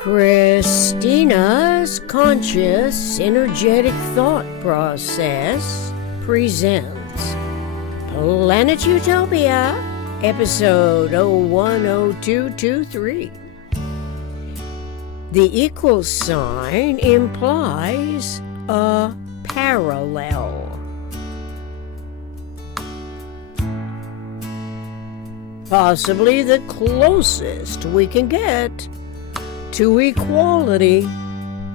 Christina's conscious synergetic thought process presents Planet Utopia, episode 010223. The equal sign implies a parallel. Possibly the closest we can get to equality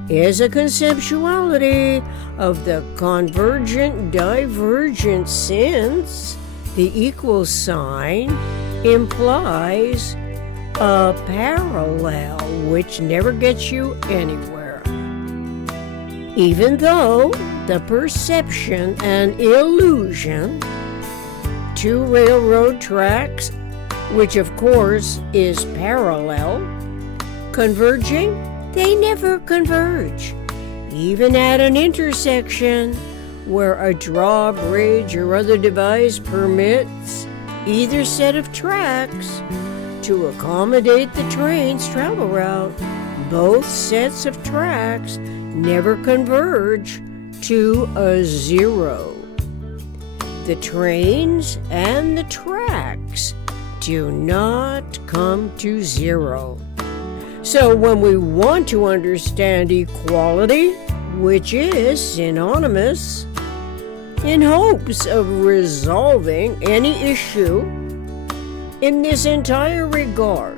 is a conceptuality of the convergent-divergent, since the equal sign implies a parallel which never gets you anywhere. Even though the perception and illusion, two railroad tracks, which of course is parallel, converging, they never converge. Even at an intersection where a drawbridge or other device permits either set of tracks to accommodate the train's travel route, both sets of tracks never converge to a zero. The trains and the tracks do not come to zero. So when we want to understand equality, which is synonymous, in hopes of resolving any issue in this entire regard,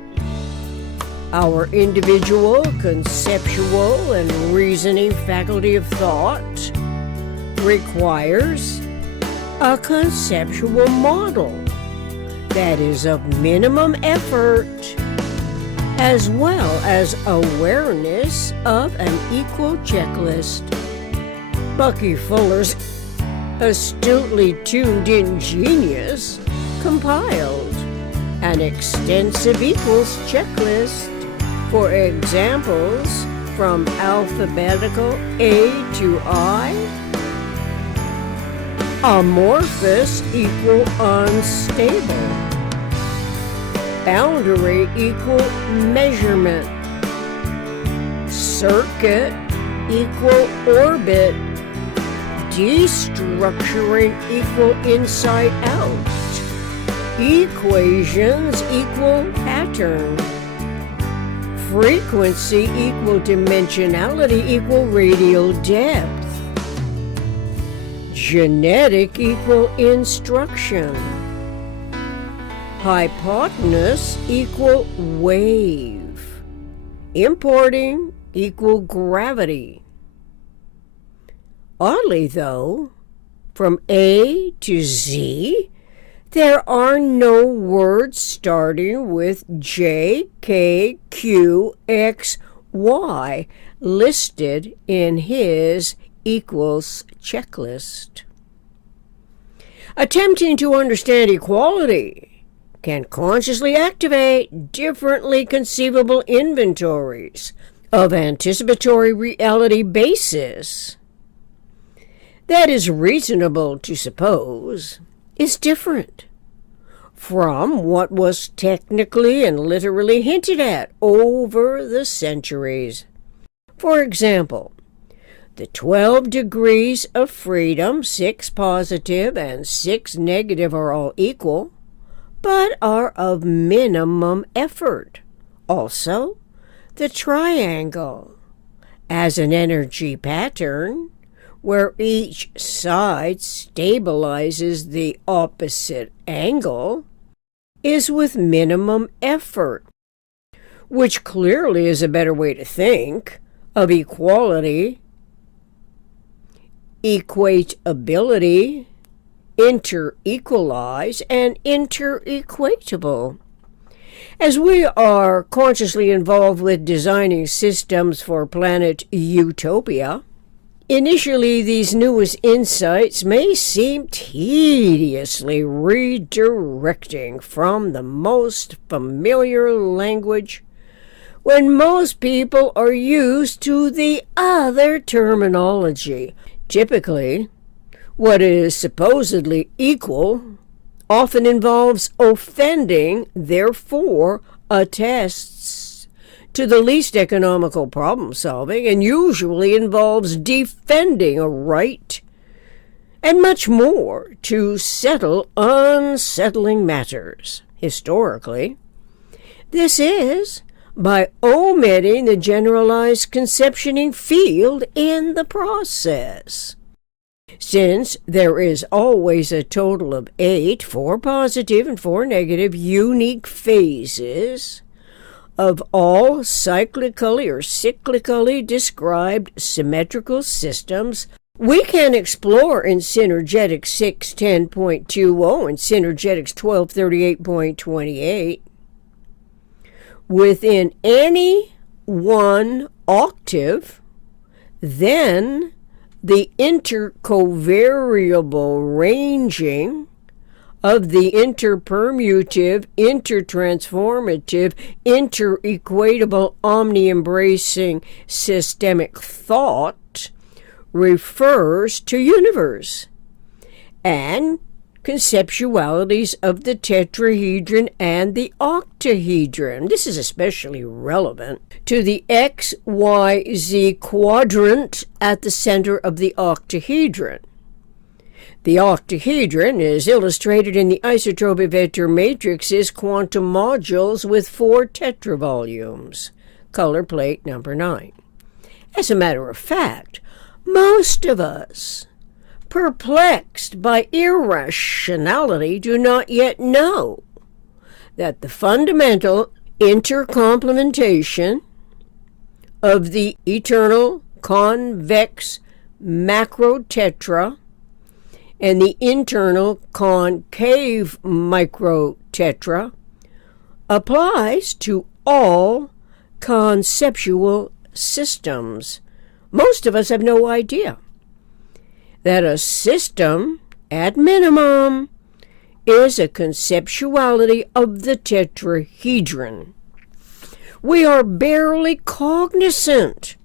our individual conceptual and reasoning faculty of thought requires a conceptual model that is of minimum effort, as well as awareness of an equal checklist. Bucky Fuller's astutely tuned-in genius compiled an extensive equals checklist for examples from alphabetical A to I. Amorphous equal unstable. Boundary equal measurement. Circuit equal orbit. Destructuring equal inside out. Equations equal pattern. Frequency equal dimensionality equal radial depth. Genetic equal instruction. Hypotenuse equal wave. Importing equal gravity. Oddly though, from A to Z, there are no words starting with J, K, Q, X, Y listed in his equals checklist. Attempting to understand equality can consciously activate differently conceivable inventories of anticipatory reality basis that is reasonable to suppose is different from what was technically and literally hinted at over the centuries. For example, the 12 degrees of freedom, 6 positive and 6 negative, are all equal, but are of minimum effort. Also, the triangle, as an energy pattern, where each side stabilizes the opposite angle, is with minimum effort, which clearly is a better way to think of equality, equatability, inter-equalize, and inter-equatable. As we are consciously involved with designing systems for Planet Utopia, initially these newest insights may seem tediously redirecting from the most familiar language when most people are used to the other terminology. Typically, what is supposedly equal often involves offending, therefore attests to the least economical problem solving and usually involves defending a right and much more to settle unsettling matters. Historically, this is by omitting the generalized conceptioning field in the process. Since there is always a total of 8, 4 positive and 4 negative, unique phases of all cyclically or cyclically described symmetrical systems, we can explore in Synergetics 610.20 and Synergetics 1238.28 within any one octave, then the intercovariable ranging of the interpermutive, intertransformative, interequatable, omni-embracing systemic thought refers to universe and conceptualities of the tetrahedron and the octahedron. This is especially relevant to the XYZ quadrant at the center of the octahedron. The octahedron is illustrated in the isotropic vector matrices quantum modules with 4 tetravolumes. Color plate number 9. As a matter of fact, most of us, perplexed by irrationality, do not yet know that the fundamental intercomplementation of the eternal convex macrotetra and the internal concave microtetra applies to all conceptual systems. Most of us have no idea that a system, at minimum, is a conceptuality of the tetrahedron. We are barely cognizant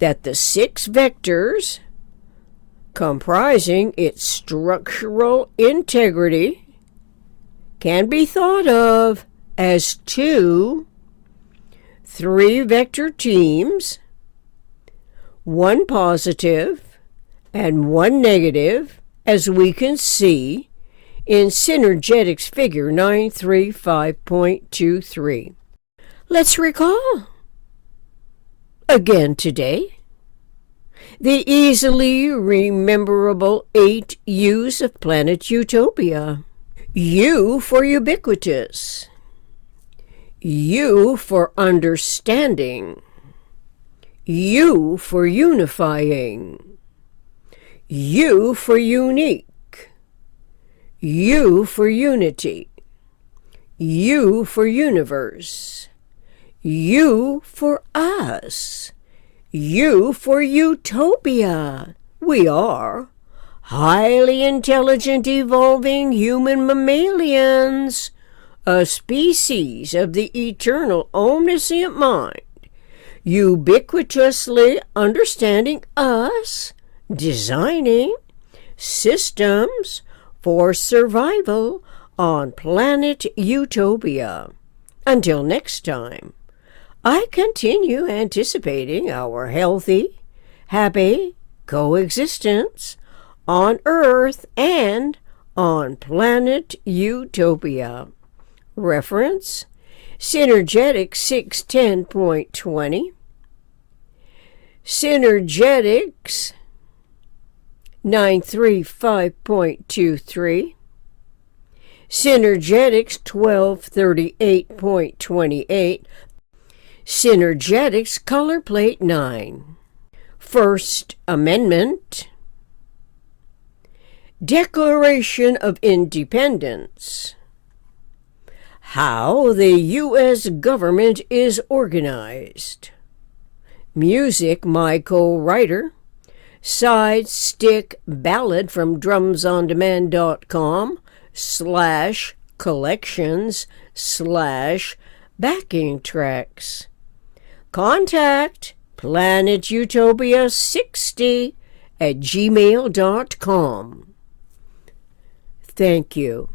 that the 6 vectors comprising its structural integrity can be thought of as 2 3-vector teams, 1 positive and 1 negative, as we can see in Synergetics figure 935.23. Let's recall again today the easily rememberable 8 U's of Planet Utopia. U for ubiquitous, U for understanding, U for unifying, U for unique, U for unity, U for universe, U for us, U for utopia. We are highly intelligent, evolving human mammalians, a species of the eternal omniscient mind, ubiquitously understanding us, designing systems for survival on Planet Utopia. Until next time, I continue anticipating our healthy, happy coexistence on Earth and on Planet Utopia. Reference Synergetics 610.20, Synergetics 935.23, Synergetics 1238.28, Synergetics color plate 9. First Amendment, Declaration of Independence. How the U.S. government is organized. Music, my co-writer. Side stick ballad from drumsondemand.com/collections/backing tracks. Contact planetutopia60@gmail.com. Thank you.